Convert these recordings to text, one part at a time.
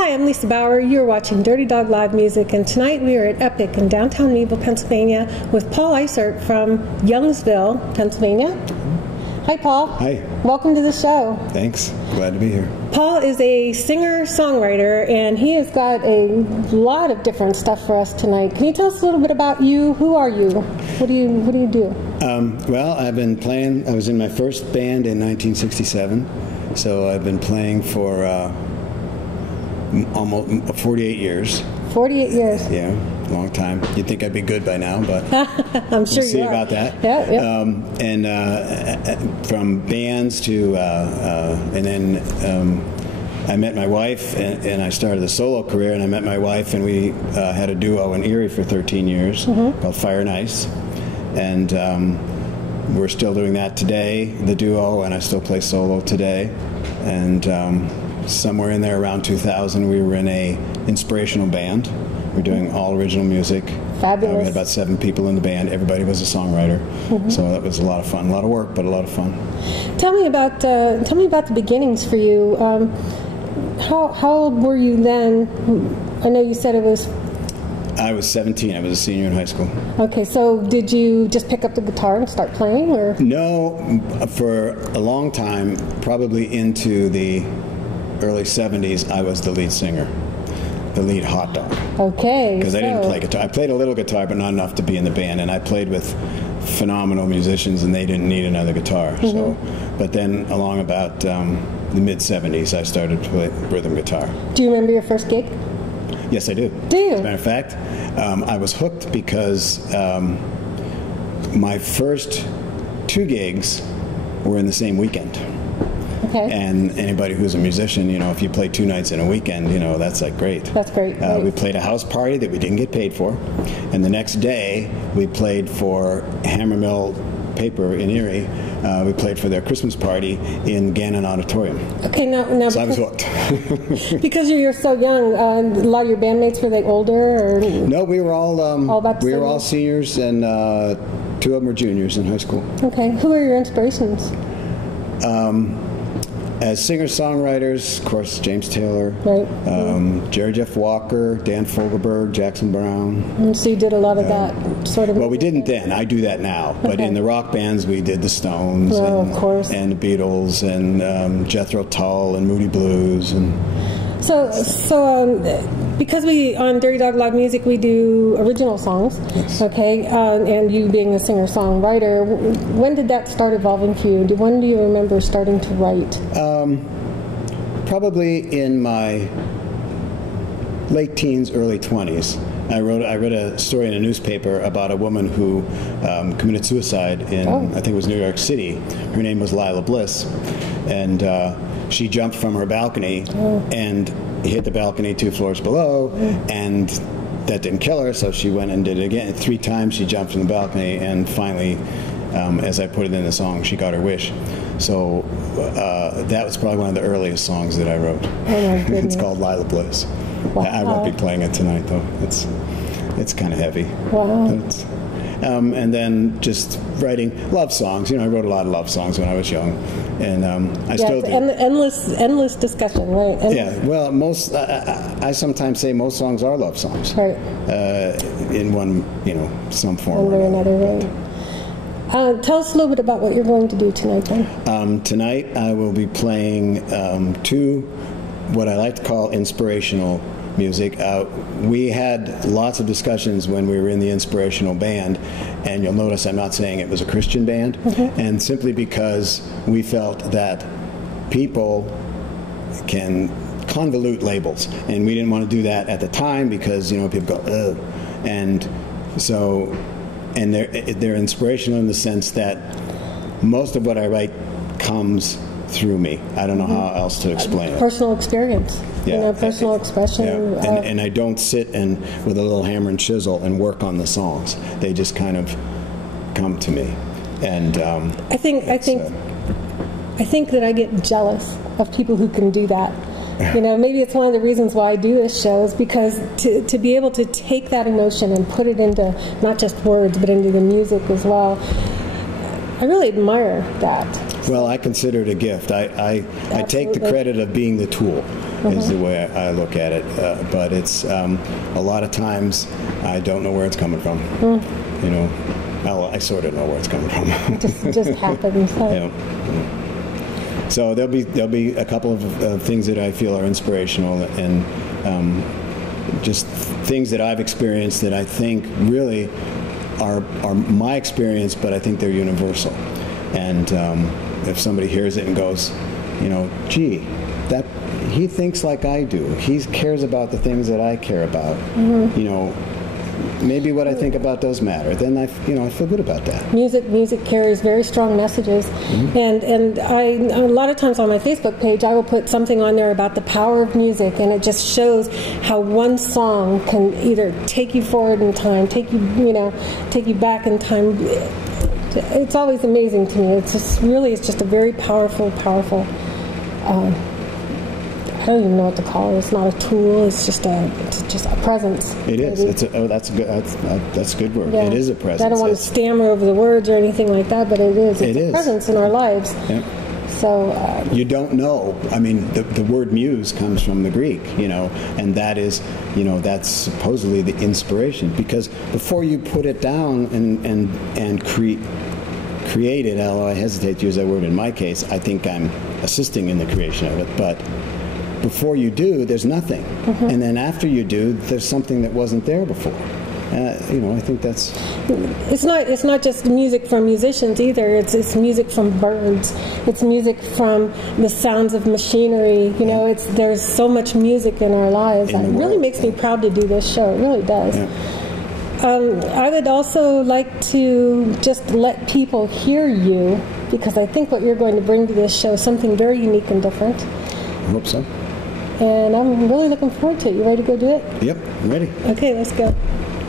Hi, I'm Lisa Bauer. You're watching Dirty Dog Live Music, and tonight we are at Epic in downtown Meadville, Pennsylvania, with Paul Eisert from Youngsville, Pennsylvania. Hi, Paul. Hi. Welcome to the show. Thanks. Glad to be here. Paul is a singer-songwriter, and he has got a lot of different stuff for us tonight. Can you tell us a little bit about you? Who are you? What do you do? Well, I've been playing. I was in my first band in 1967, so I've been playing for almost 48 years. 48 years. Yeah, long time. You'd think I'd be good by now, but I'm sure we'll see you are. About that. Yeah. And from bands to, and then I met my wife, and I started a solo career, and I met my wife, and we had a duo in Erie for 13 years called Fire and Ice. And we're still doing that today, the duo, and I still play solo today. And somewhere in there around 2000, we were in a inspirational band. We're doing all original music. Fabulous. We had about 7 people in the band. Everybody was a songwriter. So that was a lot of fun. A lot of work, but a lot of fun. Tell me about the beginnings for you. How old were you then? I know you said it was... I was 17. I was a senior in high school. Okay, so did you just pick up the guitar and start playing, or? No, for a long time, probably into the early 70s, I was the lead singer, the lead hot dog. Okay. Because I didn't play guitar. I played a little guitar, but not enough to be in the band. And I played with phenomenal musicians, and they didn't need another guitar. So, but then along about the mid 70s, I started to play rhythm guitar. Do you remember your first gig? Yes, I do. Do you? As a matter of fact, I was hooked because my first 2 gigs were in the same weekend. Okay. And anybody who's a musician, you know, if you play 2 nights in a weekend, you know, that's like great. That's great. We played a house party that we didn't get paid for, and the next day we played for Hammer Mill Paper in Erie. We played for their Christmas party in Gannon Auditorium. Okay, now so I was hooked. Because you're so young, a lot of your bandmates, were they older? Or? No, we were all about we were all seniors, and 2 of them were juniors in high school. Okay, who are your inspirations? As singer-songwriters, of course, James Taylor, right. Jerry Jeff Walker, Dan Fogelberg, Jackson Brown. So you did a lot of that sort of... Well, we didn't then. I do that now. But in the rock bands, we did the Stones of course. And the Beatles and Jethro Tull and Moody Blues. And because we, on Dirty Dog Live Music, we do original songs, yes. Okay, and you being a singer-songwriter, when did that start evolving for you? When do you remember starting to write? Probably in my late teens, early 20s. I read a story in a newspaper about a woman who committed suicide in, I think it was New York City. Her name was Lila Bliss, and she jumped from her balcony and hit the balcony 2 floors below, and that didn't kill her, so she went and did it again. 3 times she jumped from the balcony, and finally, as I put it in the song, she got her wish. So that was probably one of the earliest songs that I wrote. Oh my goodness. It's called Lila Bliss. Wow. I won't be playing it tonight, though. It's kind of heavy. Wow. And then just writing love songs. You know, I wrote a lot of love songs when I was young, and I still do. Endless discussion, right? Yeah. Well, most I sometimes say most songs are love songs. Right. In one, some form or another. Right. Tell us a little bit about what you're going to do tonight, then. Tonight I will be playing 2, what I like to call inspirational music. We had lots of discussions when we were in the inspirational band, and you'll notice I'm not saying it was a Christian band, and simply because we felt that people can convolute labels, and we didn't want to do that at the time because people go, ugh, and so, and they're inspirational in the sense that most of what I write comes through me. I don't know how else to explain it. Personal experience. Yeah. Personal expression. Yeah. And I don't sit with a little hammer and chisel and work on the songs. They just kind of come to me. And I think that I get jealous of people who can do that. Maybe it's one of the reasons why I do this show, is because to be able to take that emotion and put it into not just words but into the music as well. I really admire that. Well, I consider it a gift. I take the credit of being the tool. is the way I look at it. But it's a lot of times I don't know where it's coming from. You know, well, I sort of know where it's coming from. It just happens. Yeah. So there'll be a couple of things that I feel are inspirational, and just things that I've experienced that I think really are my experience, but I think they're universal. And if somebody hears it and goes, you know, gee, that he thinks like I do. He cares about the things that I care about. You know, maybe what I think about does matter. Then I feel good about that. Music carries very strong messages, and a lot of times on my Facebook page I will put something on there about the power of music, and it just shows how one song can either take you forward in time, take you back in time. It's always amazing to me. It's just a very powerful. I don't even know what to call it. It's not a tool. It's just a presence. It is. That's a good word. Yeah. It is a presence. I don't want to stammer over the words or anything like that, but it is. It's a presence in our lives. Yeah. So you don't know. I mean, the word muse comes from the Greek, you know, and that is, you know, that's supposedly the inspiration. Because before you put it down and create it, although I hesitate to use that word in my case, I think I'm assisting in the creation of it, but before you do, there's nothing. And then after you do, there's something that wasn't there before. You know, I think that's... It's not just music from musicians either. It's music from birds. It's music from the sounds of machinery. You know, there's so much music in our lives. It really makes me proud to do this show. It really does. Yeah. I would also like to just let people hear you, because I think what you're going to bring to this show is something very unique and different. I hope so. And I'm really looking forward to it. You ready to go do it? Yep, I'm ready. Okay, let's go.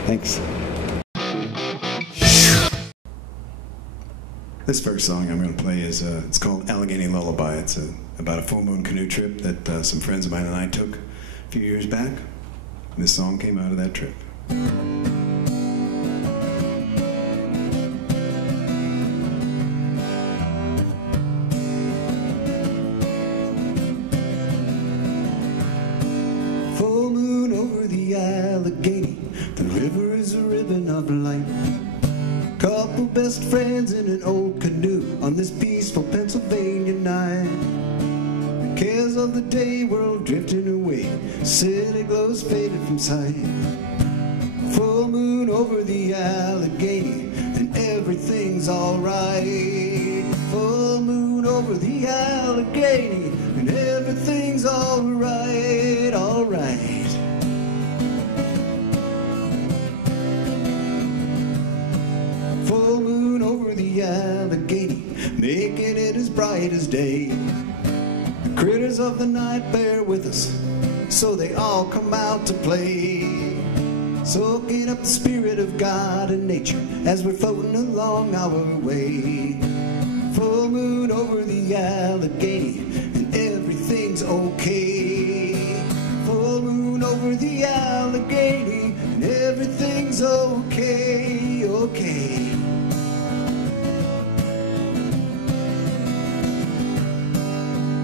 Thanks. This first song I'm going to play is it's called Allegheny Lullaby. It's about a full moon canoe trip that some friends of mine and I took a few years back. This song came out of that trip. Full moon over the Allegheny, the river is a ribbon of light. Couple best friends in an old canoe on this peaceful Pennsylvania night. The cares of the day were all drifting away, city glows faded from sight. Full moon over the Allegheny, and everything's alright. Full moon over the Allegheny, and everything's alright, alright. Full moon over the Allegheny, making it as bright as day. The critters of the night bear with us, so they all come out to play. Soaking up the spirit of God and nature as we're floating along our way. Full moon over the Allegheny, and everything's okay. Full moon over the Allegheny, and everything's okay, okay.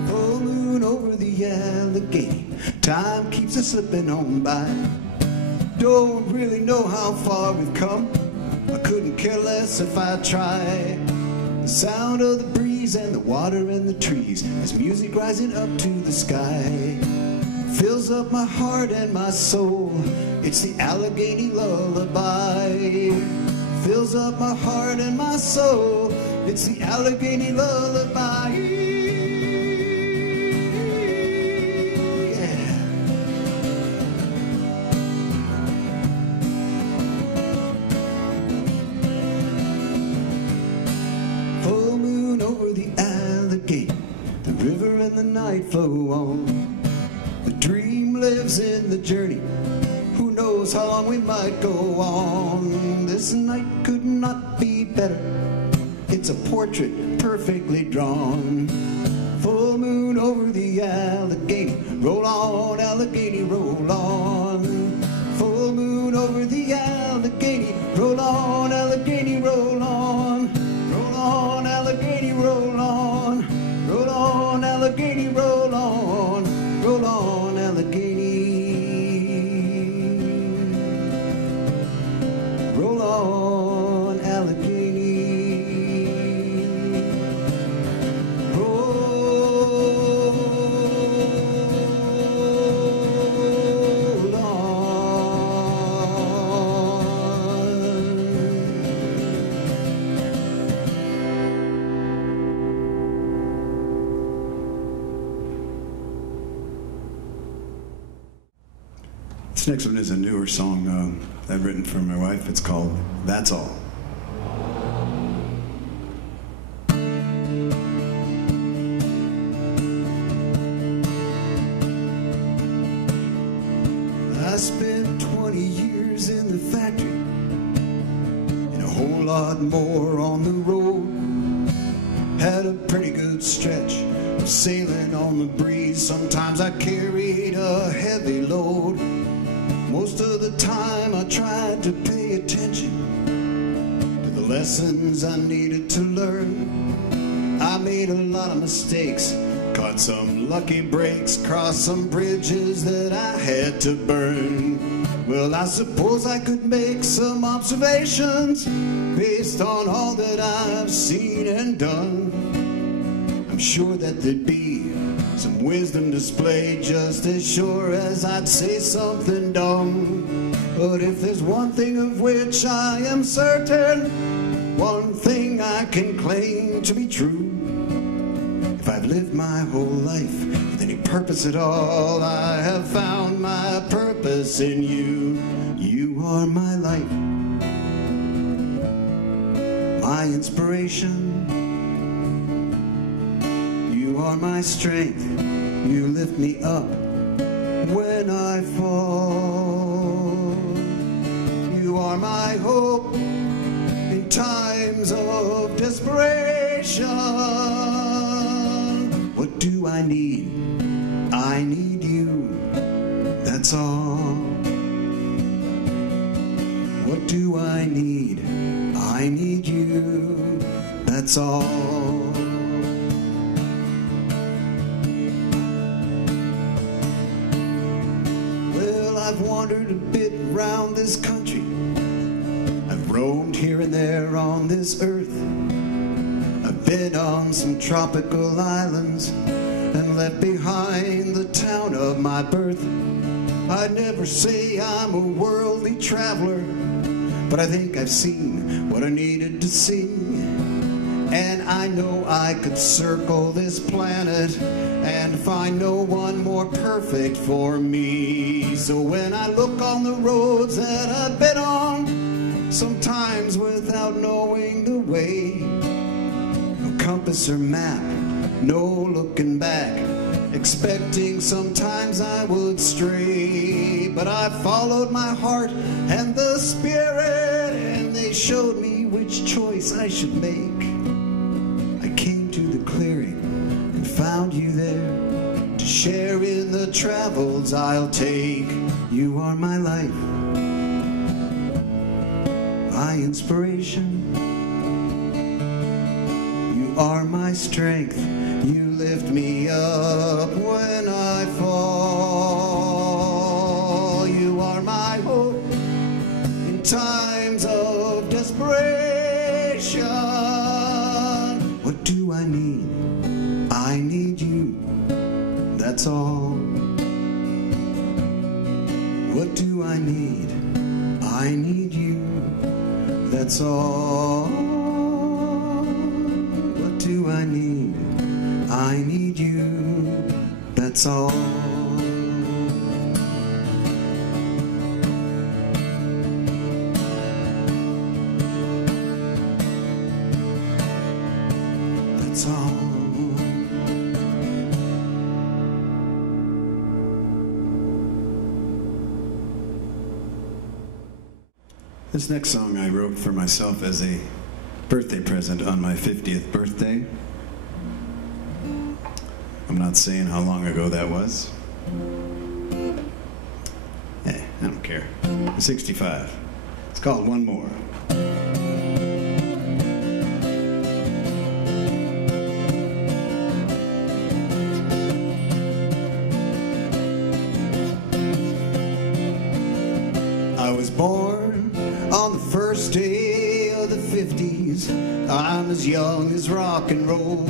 Full moon over the Allegheny, time keeps us slipping on by. Don't really know how far we've come, I couldn't care less if I tried. The sound of the breeze and the water and the trees as music rising up to the sky fills up my heart and my soul. It's the Allegheny Lullaby. Fills up my heart and my soul. It's the Allegheny Lullaby. The night flow on. The dream lives in the journey. Who knows how long we might go on. This night could not be better. It's a portrait perfectly drawn. Full moon over the Allegheny. Roll on, Allegheny, roll on. Full moon over the Allegheny. Roll on, Allegheny, roll on. Roll on, Allegheny, roll on. Roll on, Allegheny, roll on. Roll on, Allegheny. Roll on, Allegheny. Roll on. This next one is a newer song I've written for my wife. It's called That's All. I spent 20 years in the factory and a whole lot more on the road. Had a pretty good stretch of sailing on the breeze. Sometimes I carried a heavy load. Most of the time I tried to pay attention to the lessons I needed to learn. I made a lot of mistakes, caught some lucky breaks, crossed some bridges that I had to burn. Well, I suppose I could make some observations based on all that I've seen and done. I'm sure that there'd be some wisdom displayed, just as sure as I'd say something dumb. But if there's one thing of which I am certain, one thing I can claim to be true: if I've lived my whole life with any purpose at all, I have found my purpose in you. You are my life, my inspiration. You are my strength, you lift me up when I fall. You are my hope in times of desperation. What do I need? I need you, that's all. What do I need? I need you, that's all. I've wandered a bit around this country. I've roamed here and there on this earth. I've been on some tropical islands and left behind the town of my birth. I'd never say I'm a worldly traveler, but I think I've seen what I needed to see. And I know I could circle this planet and find no one more perfect for me. So when I look on the roads that I've been on, sometimes without knowing the way, no compass or map, no looking back, expecting sometimes I would stray. But I followed my heart and the spirit, and they showed me which choice I should make. Found you there to share in the travels I'll take. You are my life, my inspiration. You are my strength, you lift me up when I fall. You are my hope in times of desperation. What do I need? I need you, that's all. What do I need? I need you, that's all. What do I need? I need you, that's all. That's all. This next song I wrote for myself as a birthday present on my 50th birthday. I'm not saying how long ago that was. I don't care. I'm 65. It's called One More. was born on the first day of the 50s. I'm as young as rock and roll.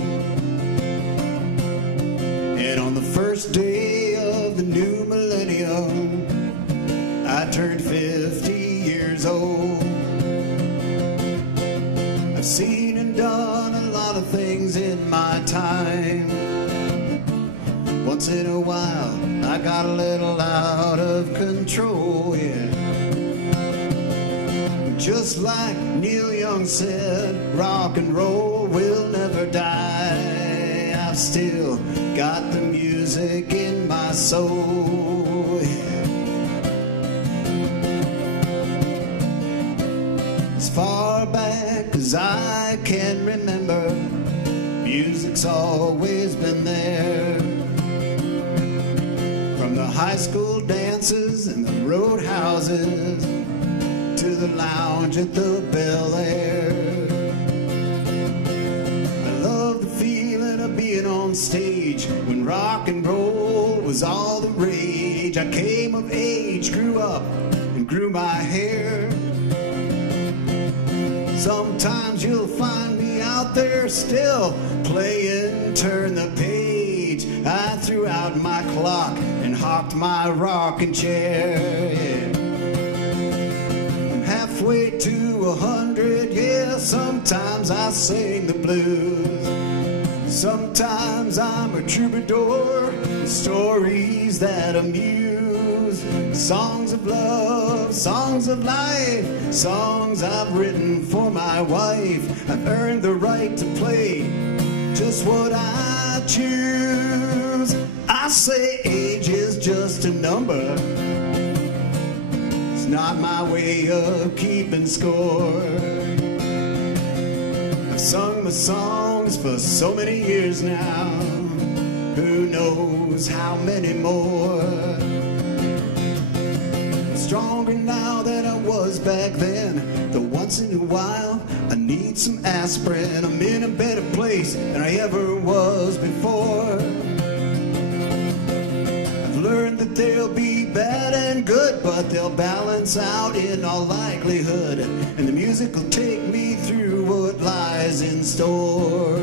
And on the first day of the new millennium, I turned 50 years old. I've seen and done a lot of things in my time. Once in a while, I got a little out of control, yeah. Just like Neil Young said, rock and roll will never die. I've still got the music in my soul, yeah. As far back as I can remember, music's always been there. From the high school dances and the roadhouses to the lounge at the Bel Air. I love the feeling of being on stage when rock and roll was all the rage. I came of age, grew up, and grew my hair. Sometimes you'll find me out there still playing Turn the Page. I threw out my clock and hocked my rocking chair, yeah. I'm halfway to 100, yeah. Sometimes I sing the blues. Sometimes I'm a troubadour, stories that amuse. Songs of love, songs of life, songs I've written for my wife. I've earned the right to play just what I choose. I say age is just a number. It's not my way of keeping score. I've sung my songs for so many years now. Who knows how many more? Stronger now than I was back then. Though once in a while I need some aspirin. I'm in a better place than I ever was before. I've learned that they'll be bad and good, but they'll balance out in all likelihood. And the music will take me through what lies in store.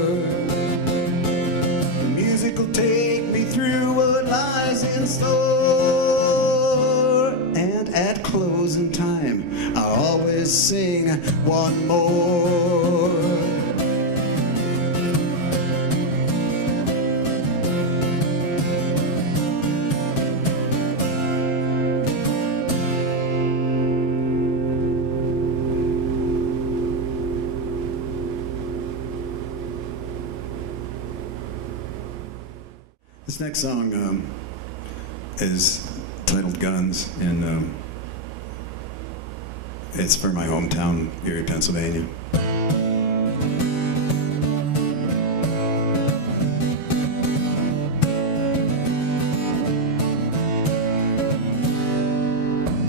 The music will take me through what lies in store. At closing time, I'll always sing one more. This next song is titled Guns, and it's for my hometown, Erie, Pennsylvania.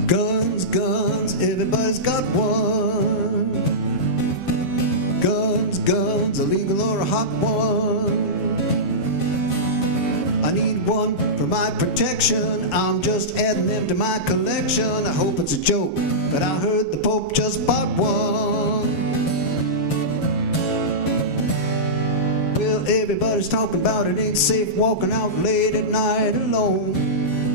Guns, guns, everybody's got one. Guns, guns, a legal or a hot one. I need one for my protection. I'm just adding them to my collection. I hope it's a joke, but I heard the Pope just bought one. Well, everybody's talking about it ain't safe walking out late at night alone.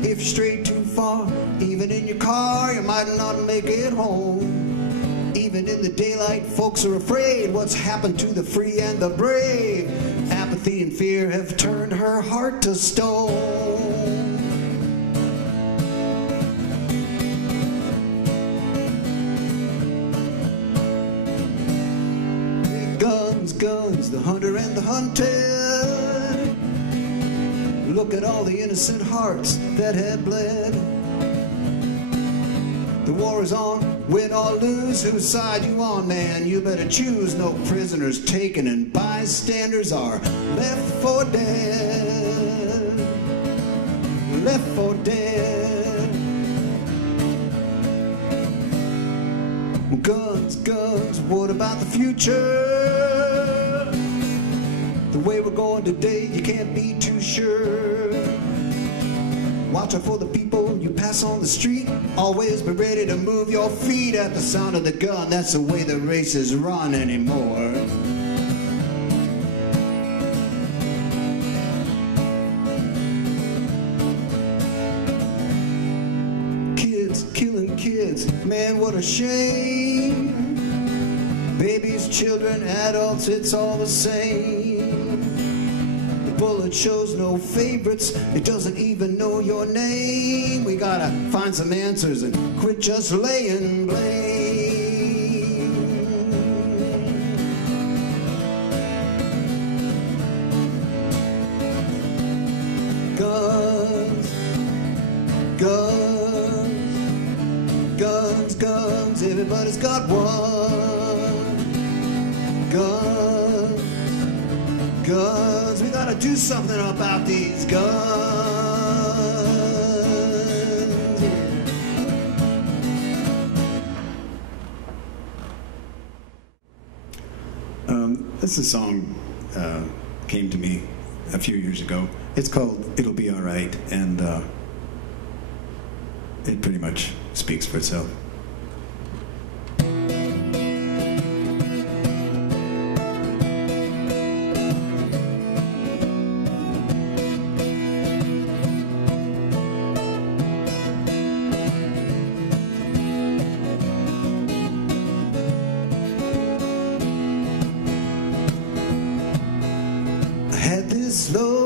If you stray too far, even in your car, you might not make it home. Even in the daylight, folks are afraid what's happened to the free and the brave. Apathy and fear have turned her heart to stone. Guns, guns, the hunter and the hunted. Look at all the innocent hearts that have bled. The war is on, win or lose, whose side you on, man? You better choose. No prisoners taken and bystanders are left for dead. Left for dead. Guns, guns, what about the future? The way we're going today, you can't be too sure. Watch out for the people you pass on the street. Always be ready to move your feet at the sound of the gun. That's the way the race is run anymore. Kids killing kids, man, what a shame. Babies, children, adults, it's all the same. The bullet shows no favorites, it doesn't even know your name. We gotta find some answers and quit just laying blame. Guns, guns, guns, guns, everybody's got one. Guns, guns, we gotta do something about these guns. This is a song came to me a few years ago. It's called "It'll Be All Right," and it pretty much speaks for itself.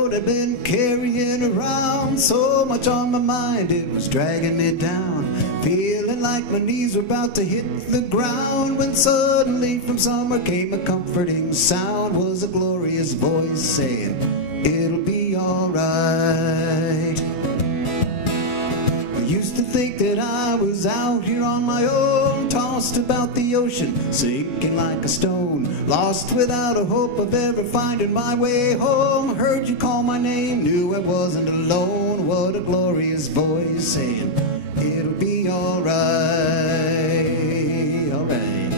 I've been carrying around so much on my mind, it was dragging me down, feeling like my knees were about to hit the ground, when suddenly from somewhere came a comforting sound. Was a glorious voice saying, it'll be alright. I used to think that I was out here on my own, tossed about the ocean, sinking like a stone, lost without a hope of ever finding my way home. Heard you call my name, knew I wasn't alone. What a glorious voice saying, it'll be alright, alright.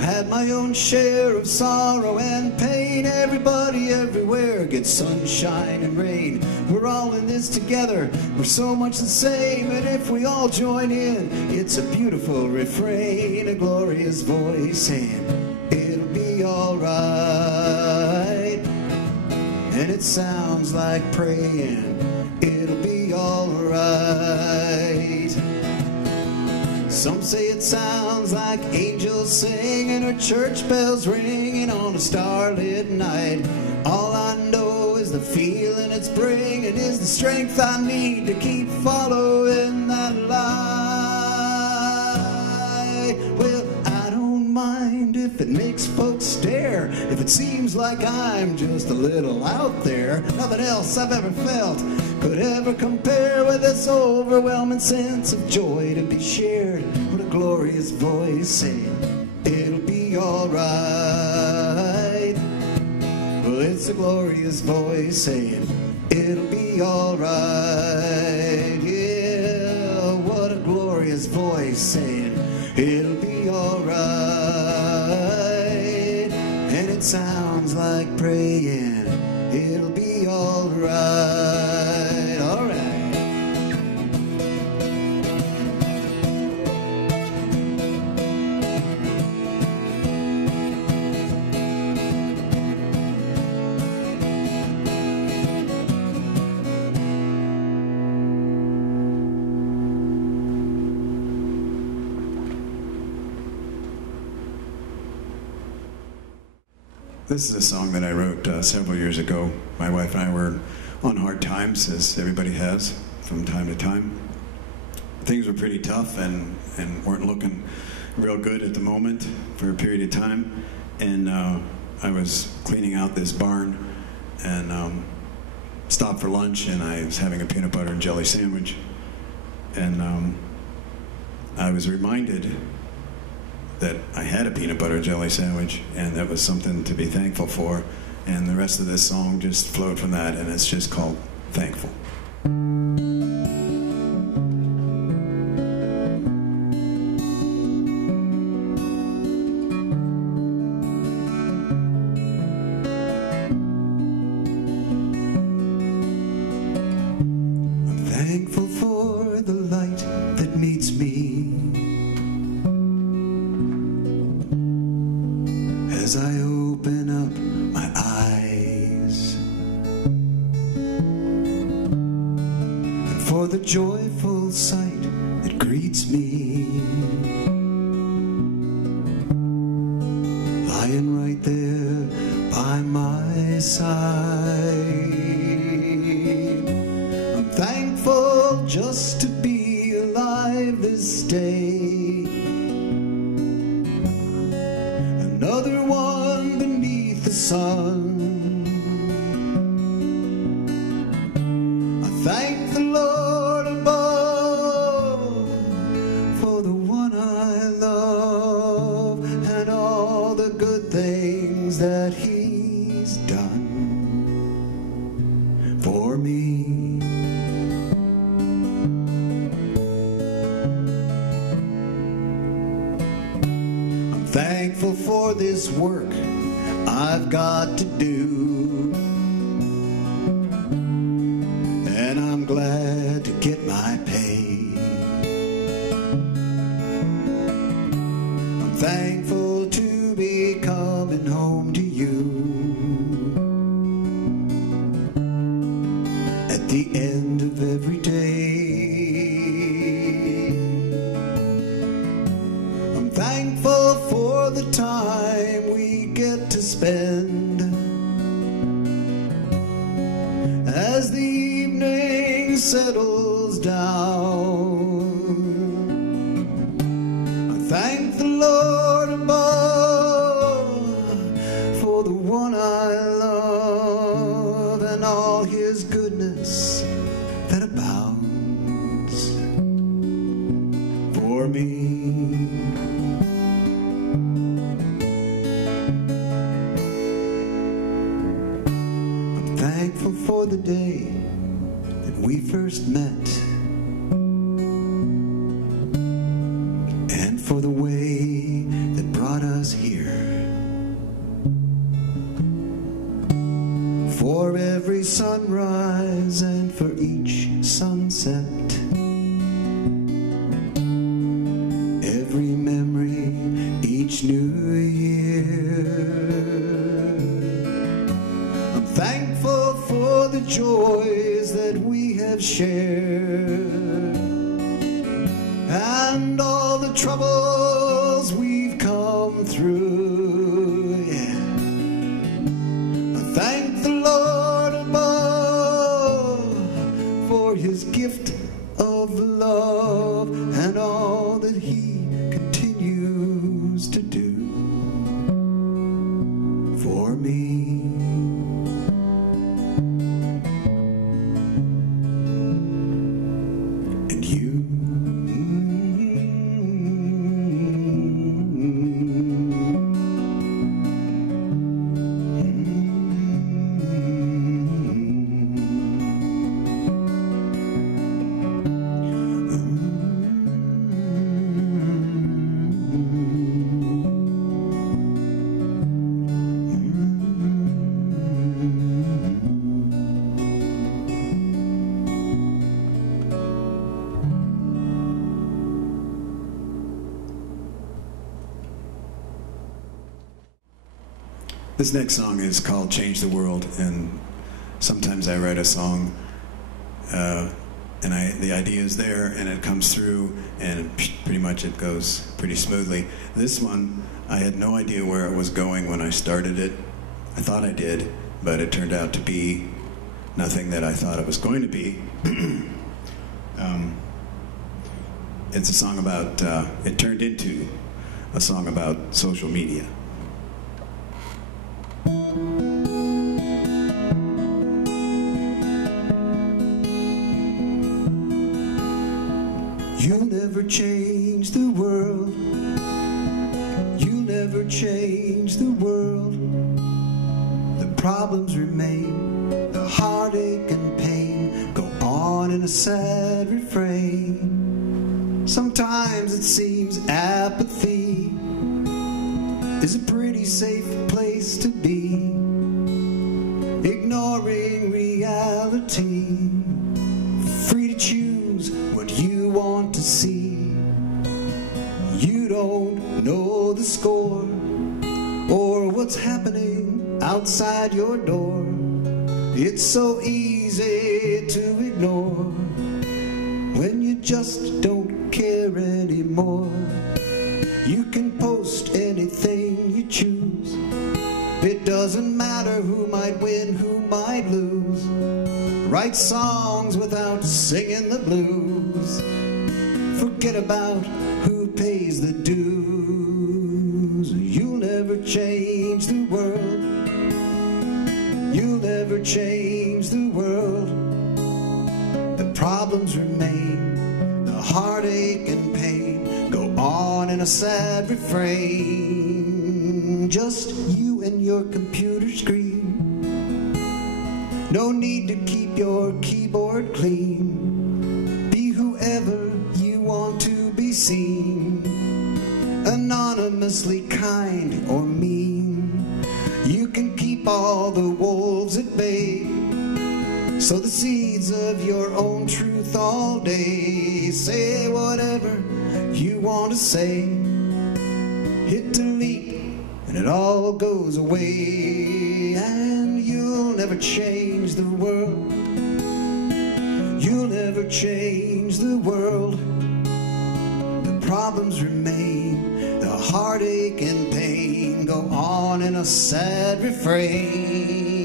Had my own share of sorrow and pain. Everybody everywhere gets sunshine and rain. We're all in this together, we're so much the same, and if we all join in, it's a beautiful refrain. A glorious voice saying, it'll be alright. And it sounds like praying, it'll be alright. Some say it sounds like angels singing or church bells ringing on a starlit night. All I know is the feeling it's bringing is the strength I need to keep following that light. Well, I don't mind if it makes folks stare, if it seems like I'm just a little out there. Nothing else I've ever felt could ever compare with this overwhelming sense of joy to be shared. What a glorious voice saying, it'll be alright. Well, it's a glorious voice saying, it'll be alright. Yeah, what a glorious voice saying, it'll be alright. And it sounds like praying, it'll be alright. This is a song that I wrote several years ago. My wife and I were on hard times, as everybody has from time to time. Things were pretty tough and weren't looking real good at the moment for a period of time. And I was cleaning out this barn and stopped for lunch, and I was having a peanut butter and jelly sandwich. And I was reminded that I had a peanut butter and jelly sandwich, and that was something to be thankful for. And the rest of this song just flowed from that, and it's just called Thankful. I open up my eyes, and for the joyful sight that greets me, lying right there by my side. I'm thankful just to be alive this day, another one beneath the sun. I thank the Lord above for the one I love and all the good things that He's done for me. I'm thankful for this work I've got to do, and I'm glad to get my pay. I'm thankful to be coming home to you at the end of every day. I'm thankful for the time we get to spend as the evening settles down. I thank the Lord above for the one I love and all His goodness that abounds for me. Thankful for the day that we first met, and for the way that brought us here, for every sunrise and for each sunset, every memory, each new year. I'm thankful for the joys that we have shared and all the troubles we've come through. Yeah. I thank the Lord above for His gift of love and all that He continues to do for me. This next song is called Change the World, and sometimes I write a song and the idea is there and it comes through and pretty much it goes pretty smoothly. This one, I had no idea where it was going when I started it. I thought I did, but it turned out to be nothing that I thought it was going to be. It's a song about, it turned into a song about social media. You'll never change the world. You'll never change the world. The problems remain, the heartache and pain go on in a sad refrain. Sometimes it seems apathy is a pretty safe place to be, ignoring reality, free to choose what you want to see. You don't know the score or what's happening outside your door. It's so easy to ignore when you just don't care anymore. You can post anything you choose. It doesn't matter who might win, who might lose. Write songs without singing the blues. Forget about who pays the dues. You'll never change the world. You'll never change the world. The problems remain, the heartache and pain go on in a sad refrain. Just you and your computer screen. No need to keep your keyboard clean. Be whoever you want to be seen. Anonymously kind or mean. You can keep all the wolves at bay. Sow the seeds of your own truth all day. Say whatever you want to say. Hit delete and it all goes away. And you'll never change the world. You'll never change the world. The problems remain, the heartache and pain go on in a sad refrain.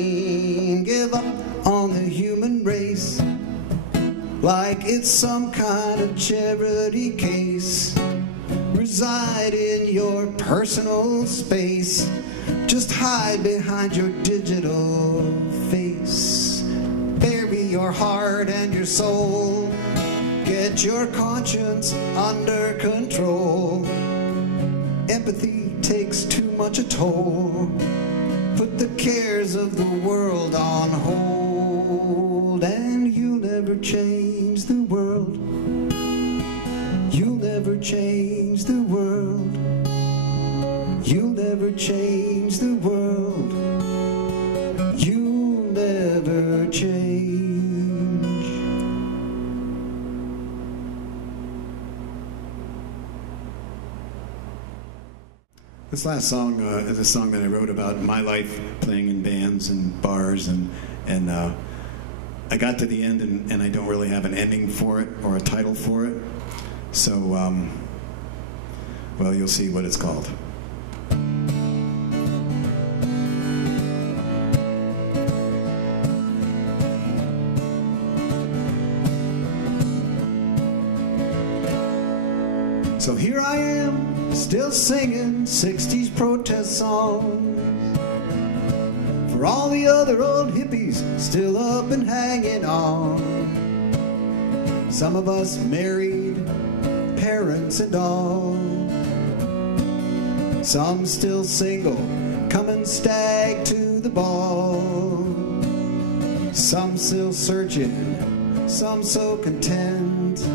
Give up on the human race like it's some kind of charity case. Reside in your personal space. Just hide behind your digital face. Bury your heart and your soul. Get your conscience under control. Empathy takes too much a toll. Put the cares of the world on hold. And you'll never change the world. You'll never change the world. You'll never change the world. You'll never change. This last song is a song that I wrote about my life playing in bands and bars, and I got to the end and I don't really have an ending for it or a title for it. So, well, you'll see what it's called. So here I am, still singing 60s protest songs. For all the other old hippies still up and hanging on. Some of us married, parents and all. Some still single, coming stag to the ball. Some still searching, some so content.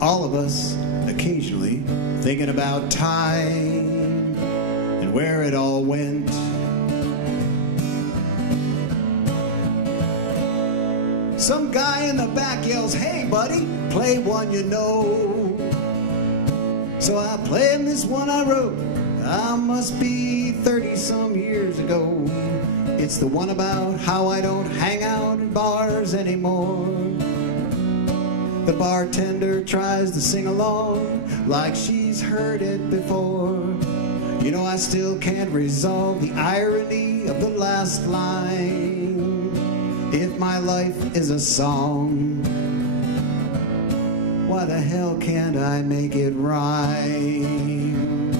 All of us occasionally thinking about time and where it all went. Some guy in the back yells, "Hey buddy, play one you know." So I play him this one I wrote, I must be 30 some years ago. It's the one about how I don't hang out in bars anymore. The bartender tries to sing along like she's heard it before. You know, I still can't resolve the irony of the last line. If my life is a song, why the hell can't I make it rhyme?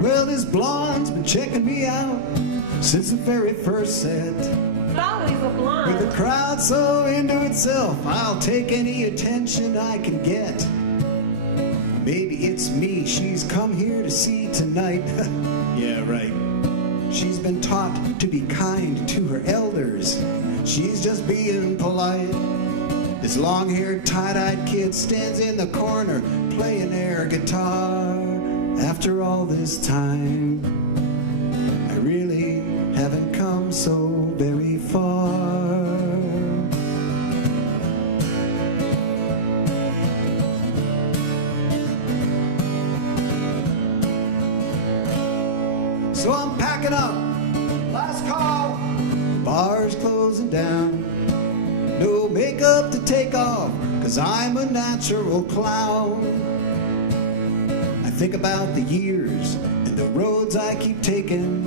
Well, this blonde's been checking me out since the very first set. It's always a blonde. With the crowd so into itself, I'll take any attention I can get. Maybe it's me she's come here to see tonight. Yeah, right. She's been taught to be kind to her elders. She's just being polite. This long-haired, tie-dyed kid stands in the corner playing air guitar. After all this time, I really haven't come so very far. so I'm packing up. Last call. Bar's closing down. No makeup to take off, 'cause I'm a natural clown. I think about the years and the roads I keep taking.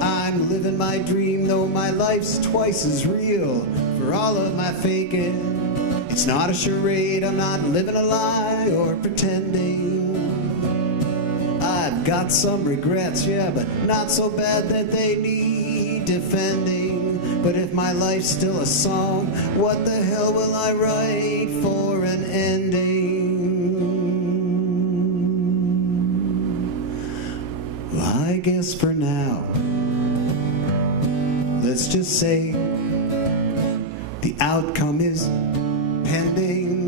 I'm living my dream, though my life's twice as real for all of my faking. It's not a charade, I'm not living a lie or pretending. I've got some regrets, yeah, but not so bad that they need defending. But if my life's still a song, what the hell will I write for an ending? Well, I guess for now, let's just say the outcome is pending.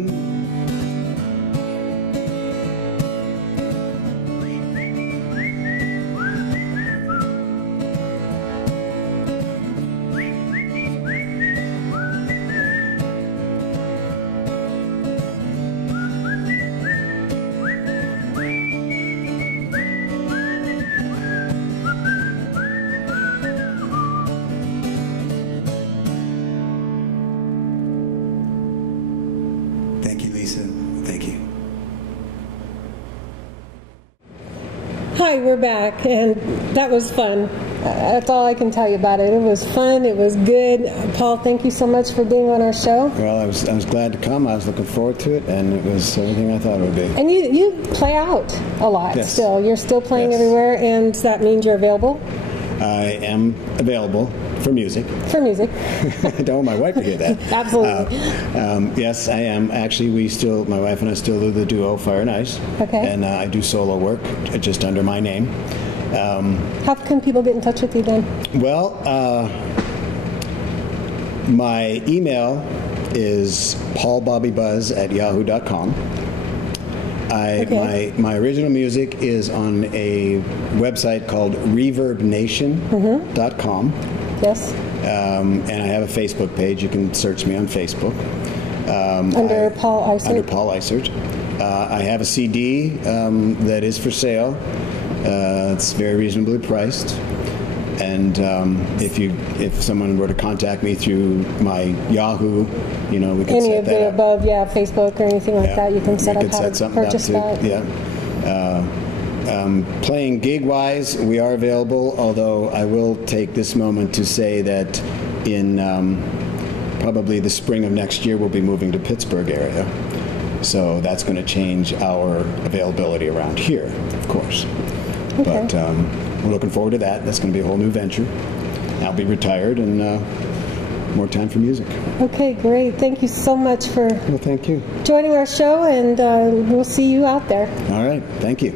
Hi, we're back, and that was fun. That's all I can tell you about it. It was fun. It was good. Paul, thank you so much for being on our show. Well, I was glad to come. I was looking forward to it, and it was everything I thought it would be. And you play out a lot still. You're still playing everywhere, and that means you're available? I am available for music. For music. I don't want my wife to hear that. Absolutely. Yes, I am. Actually, my wife and I still do the duo Fire and Ice. Okay. And I do solo work just under my name. How can people get in touch with you then? Well, my email is paulbobbybuzz@yahoo.com. My original music is on a website called reverbnation.com. Yes. And I have a Facebook page. You can search me on Facebook. Under Paul Eisert? Under Paul Eisert. I have a CD that is for sale. It's very reasonably priced. And if someone were to contact me through my Yahoo, we could any set of that the up. above, Facebook or anything like that, you can set up how to purchase that. Yeah. Playing gig-wise, we are available, although I will take this moment to say that in probably the spring of next year, we'll be moving to Pittsburgh area. So that's going to change our availability around here, of course. Okay. But we're looking forward to that. That's going to be a whole new venture. I'll be retired and more time for music. Okay, great. Thank you so much for thank you. joining our show, and we'll see you out there. All right. Thank you.